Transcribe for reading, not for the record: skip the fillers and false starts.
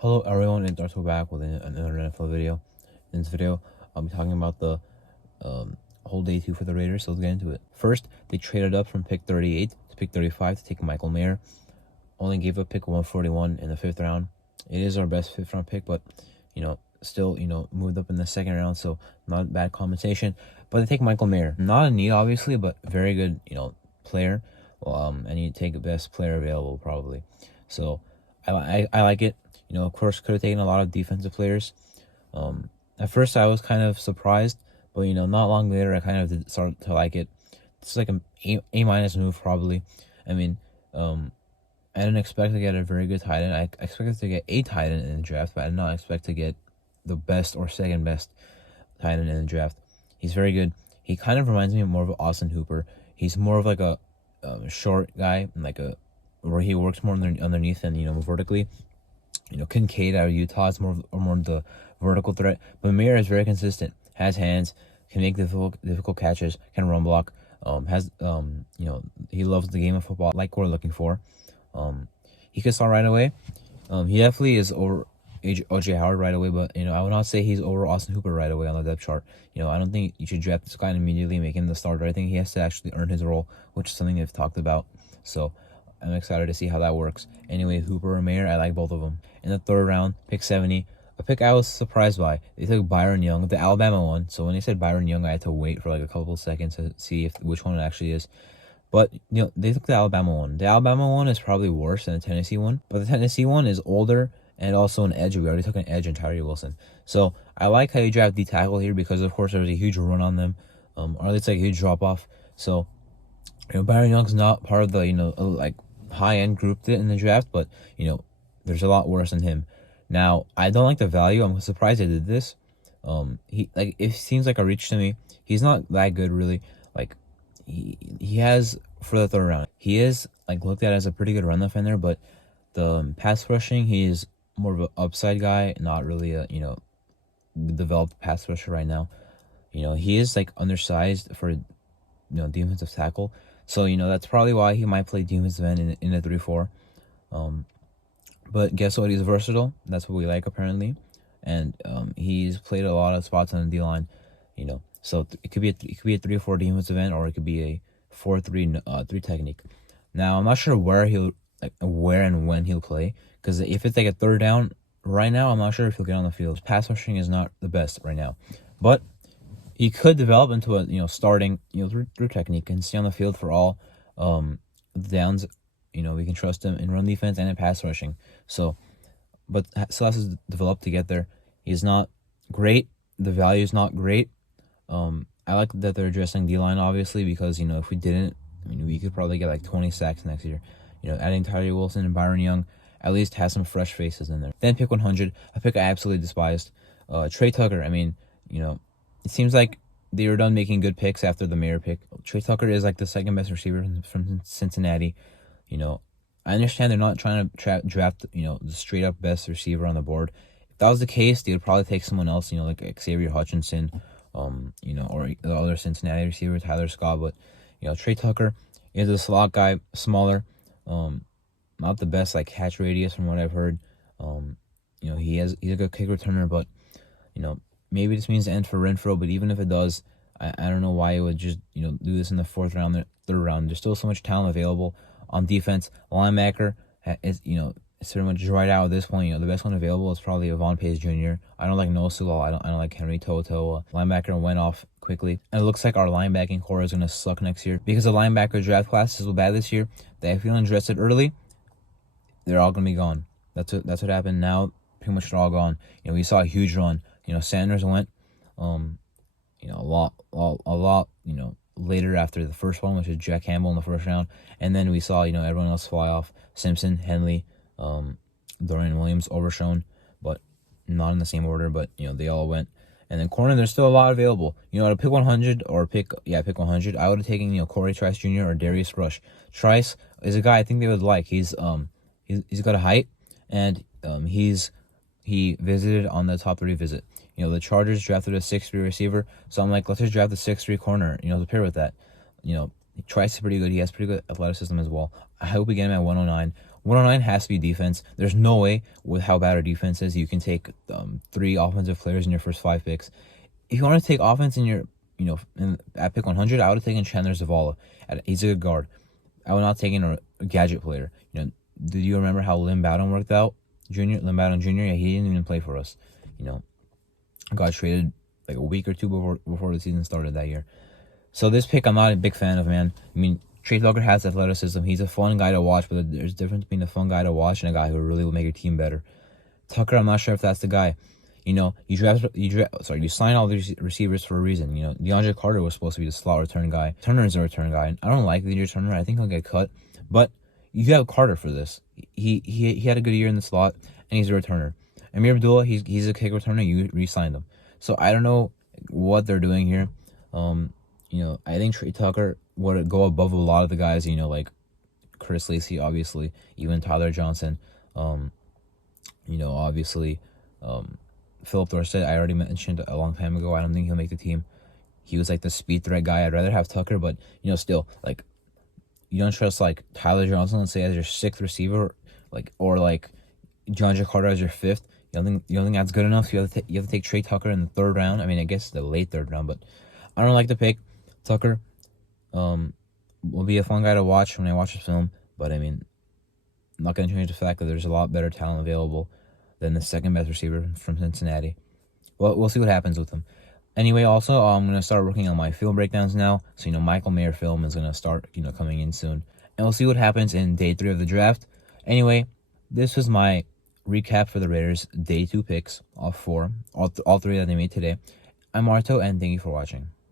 Hello everyone, it's Arthur back with another NFL video. In this video, I'll be talking about the whole day 2 for the Raiders, so let's get into it. First, they traded up from pick 38 to pick 35 to take Michael Mayer. Only gave up pick 141 in the 5th round. It is our best 5th round pick, but, still, moved up in the 2nd round, so not bad compensation. But they take Michael Mayer. Not a need, obviously, but very good, player. And you take the best player available, probably. So, I like it. Of course, could have taken a lot of defensive players. At first, I was kind of surprised, but not long later, I kind of did start to like it. It's like an A minus move, probably. I mean, I didn't expect to get a very good tight end. I expected to get a tight end in the draft, but I did not expect to get the best or second best tight end in the draft. He's very good. He kind of reminds me more of Austin Hooper. He's more of like a short guy, where he works more underneath and vertically. Kincaid out of Utah is more the vertical threat, but Mayer is very consistent. Has hands, can make difficult catches, can run block. He loves the game of football, like we're looking for. He could start right away. He definitely is over OJ Howard right away, but I would not say he's over Austin Hooper right away on the depth chart. I don't think you should draft this guy and immediately make him the starter. I think he has to actually earn his role, which is something they've talked about. So I'm excited to see how that works. Anyway, Hooper or Mayer, I like both of them. In the 3rd round, pick 70, a pick I was surprised by. They took Byron Young, the Alabama one. So when they said Byron Young, I had to wait for like a couple of seconds to see which one it actually is. But, they took the Alabama one. The Alabama one is probably worse than the Tennessee one. But the Tennessee one is older and also an edge. We already took an edge in Tyree Wilson. So I like how you draft D tackle here because, of course, there's a huge run on them. Or at least like a huge drop off. So, Byron Young's not part of the, high-end group in the draft, but, there's a lot worse than him. Now, I don't like the value. I'm surprised they did this. It seems like a reach to me. He's not that good, really. He has, for the 3rd round, he is, looked at as a pretty good run defender, but the pass rushing, he is more of an upside guy, not really a, developed pass rusher right now. He is, undersized for, defensive tackle. So, that's probably why he might play defensive end in a 3-4. But guess what? He's versatile. That's what we like, apparently. And he's played a lot of spots on the D-line, So it could be a 3-4 defensive end, or it could be a 4-3 technique. Now, I'm not sure where and when he'll play, because if it's like a 3rd down right now, I'm not sure if he'll get on the field. Pass rushing is not the best right now. But he could develop into a starting through technique and stay on the field for all downs. We can trust him in run defense and in pass rushing. So, but still has to develop to get there. He's not great. The value is not great. I like that they're addressing D-line, obviously, because if we didn't, we could probably get 20 sacks next year. Adding Tyree Wilson and Byron Young at least has some fresh faces in there. Then pick 100, a pick I absolutely despised. Trey Tucker. It seems like they were done making good picks after the Mayer pick. Trey Tucker is the 2nd best receiver from Cincinnati. I understand they're not trying to draft, the straight up best receiver on the board. If that was the case, they would probably take someone else, like Xavier Hutchinson, or the other Cincinnati receiver, Tyler Scott. But, Trey Tucker is a slot guy, smaller, not the best, catch radius from what I've heard. He's a good kick returner, but, maybe this means the end for Renfrow, but even if it does, I don't know why it would just, do this in the 4th round, the 3rd round. There's still so much talent available on defense. Linebacker is, it's pretty much right out at this point. The best one available is probably Avon Pace Jr. I don't like Noah Sewell. I don't like Henry To'oTo'o. Linebacker went off quickly. And it looks like our linebacking core is going to suck next year. Because the linebacker draft class is so bad this year that if you don't address it early, they're all going to be gone. That's what happened. Now, pretty much they're all gone. We saw a huge run. Sanders went, a lot, later after the first one, which is Jack Campbell in the 1st round. And then we saw, everyone else fly off. Simpson, Henley, Dorian Williams, Overshown, but not in the same order, but, they all went. And then corner, there's still a lot available. To pick 100 or pick 100, I would have taken, Corey Trice Jr. or Darius Rush. Trice is a guy I think they would like. He's got a height, and he visited on the top 30 visit. The Chargers drafted a 6'3 receiver, so I'm like, let's just draft a 6'3 corner, to pair with that. Trice is pretty good. He has pretty good athleticism as well. I hope we get him at 109. 109 has to be defense. There's no way with how bad our defense is you can take 3 offensive players in your first 5 picks. If you want to take offense in your, at pick 100, I would have taken Chandler Zavala. He's a good guard. I would not taken a gadget player. Do you remember how Lynn Bowden worked out? Lynn Bowden Jr. Yeah, he didn't even play for us. Got traded like a week or two before the season started that year. So this pick, I'm not a big fan of, man. I mean, Trey Tucker has athleticism. He's a fun guy to watch, but there's a difference between a fun guy to watch and a guy who really will make your team better. Tucker, I'm not sure if that's the guy. You sign all these receivers for a reason. DeAndre Carter was supposed to be the slot return guy. Turner's a return guy. I don't like DeAndre Turner. I think he'll get cut. But you have Carter for this. He had a good year in the slot, and he's a returner. Amir Abdullah, he's a kick returner. You re-signed him. So I don't know what they're doing here. I think Trey Tucker would go above a lot of the guys, like Chris Lacey, obviously, even Tyler Johnson, obviously, Philip Dorsett, I already mentioned a long time ago. I don't think he'll make the team. He was like the speed threat guy. I'd rather have Tucker, but, still, like, you don't trust, like, Tyler Johnson, let's say, as your 6th receiver, or DeAndre Carter as your 5th. You don't think that's good enough? You have to take Trey Tucker in the 3rd round. I mean, I guess the late 3rd round, but I don't like the pick. Tucker will be a fun guy to watch when I watch his film, but I mean, I'm not going to change the fact that there's a lot better talent available than the 2nd best receiver from Cincinnati. Well, we'll see what happens with him. Anyway, also, I'm going to start working on my film breakdowns now. So, Michael Mayer film is going to start, coming in soon. And we'll see what happens in day 3 of the draft. Anyway, this was my recap for the Raiders' day 2 picks, all 3 that they made today. I'm Marto, and thank you for watching.